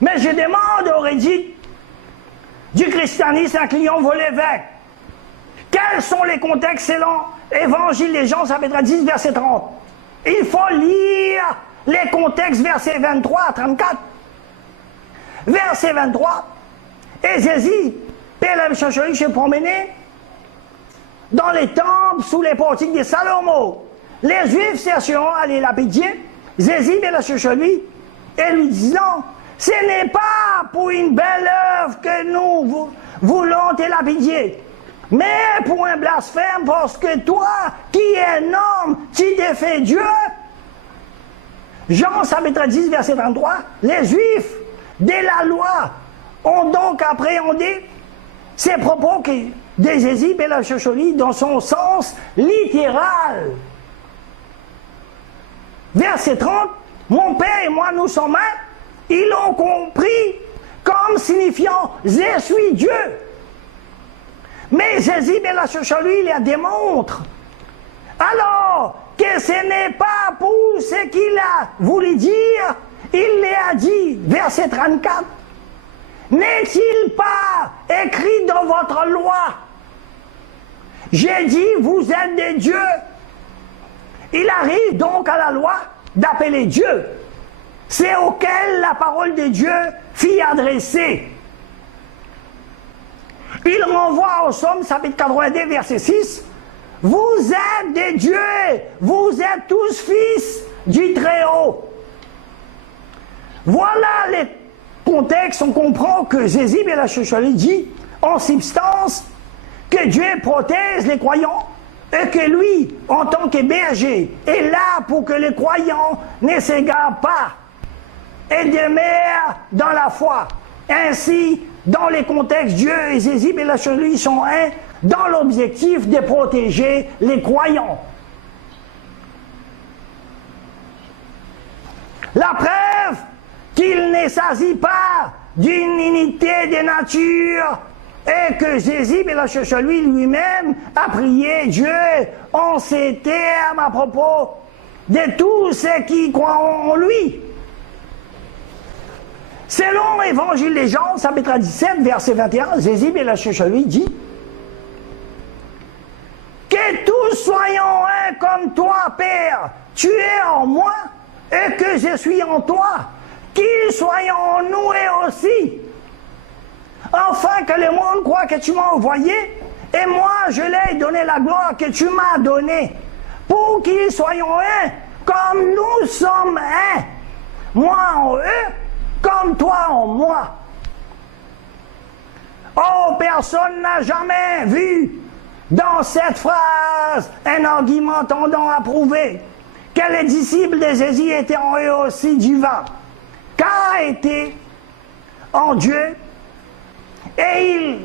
Mais je demande aux rédits du christianisme inclinant vos évêques. Quels sont les contextes selon Évangile des Jean, chapitre 10, verset 30? Il faut lire les contextes, versets 23 à 34. Verset 23, et Jésus, Père Chercheur, se promenait dans les temples sous les portiques de Salomon. Les Juifs chercheront à les lapider. Jésus vient chercher lui et lui disant, ce n'est pas pour une belle œuvre que nous voulons te lapider, mais pour un blasphème, parce que toi, qui es un homme, tu t'es fait Dieu. Jean chapitre 10, verset 33, les Juifs de la loi ont donc appréhendé ces propos de Jésus Belachacholi dans son sens littéral. Verset 30, mon Père et moi nous sommes un, ils l'ont compris comme signifiant je suis Dieu. Mais Jésus Belachacholi les démontre. Alors que ce n'est pas pour ce qu'il a voulu dire, il les a dit, verset 34, n'est-il pas écrit dans votre loi? J'ai dit, vous êtes des dieux. Il arrive donc à la loi d'appeler Dieu. C'est auquel la parole de Dieu fut adressée. Il renvoie au Psaume, chapitre 82, verset 6. Vous êtes des dieux, vous êtes tous fils du Très-Haut. Voilà les contextes, on comprend que Jésus Belachacholi dit, en substance, que Dieu protège les croyants et que lui, en tant que berger, est là pour que les croyants ne s'égarent pas et demeurent dans la foi. Ainsi, dans les contextes, Dieu et Jésus Belachacholi sont un dans l'objectif de protéger les croyants. La preuve qu'il ne s'agit pas d'une unité de nature et que Jésus Belachacholi lui-même a prié Dieu en ces termes à propos de tous ceux qui croient en lui. Selon l'Évangile des Jean, chapitre 17, verset 21, Jésus Belachacholi dit que tous soyons un comme toi, Père, tu es en moi et que je suis en toi, qu'ils soient en nous et aussi, afin que le monde croit que tu m'as envoyé, et moi je leur ai donné la gloire que tu m'as donnée, pour qu'ils soient un, comme nous sommes un, moi en eux, comme toi en moi. Oh, personne n'a jamais vu dans cette phrase un argument tendant à prouver que les disciples de Jésus étaient en eux aussi divins, car étaient en Dieu, et il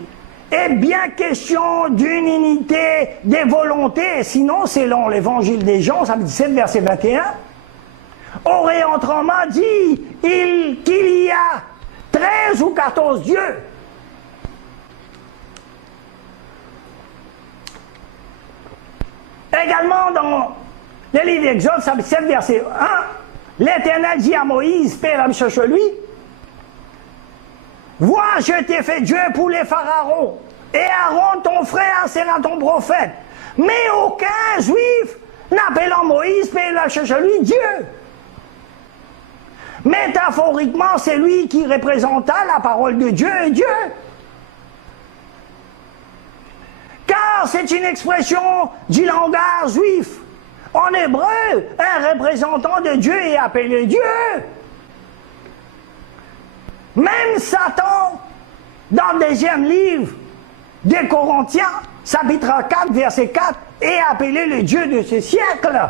est bien question d'une unité des volontés, sinon, selon l'Évangile des Jean, chapitre 17, verset 21, aurait autrement dit qu'il y a 13 ou 14 dieux. Également dans le livre d'Exode, chapitre 7, verset 1, l'Éternel dit à Moïse, Père Belachacholi, vois, je t'ai fait Dieu pour les pharaons, et Aaron ton frère sera ton prophète. Mais aucun juif n'appelant Moïse, Père Belachacholi, Dieu. Métaphoriquement, c'est lui qui représenta la parole de Dieu et Dieu. Car c'est une expression du langage juif. En hébreu, un représentant de Dieu est appelé Dieu. Même Satan, dans le deuxième livre des Corinthiens, chapitre 4, verset 4, est appelé le Dieu de ce siècle.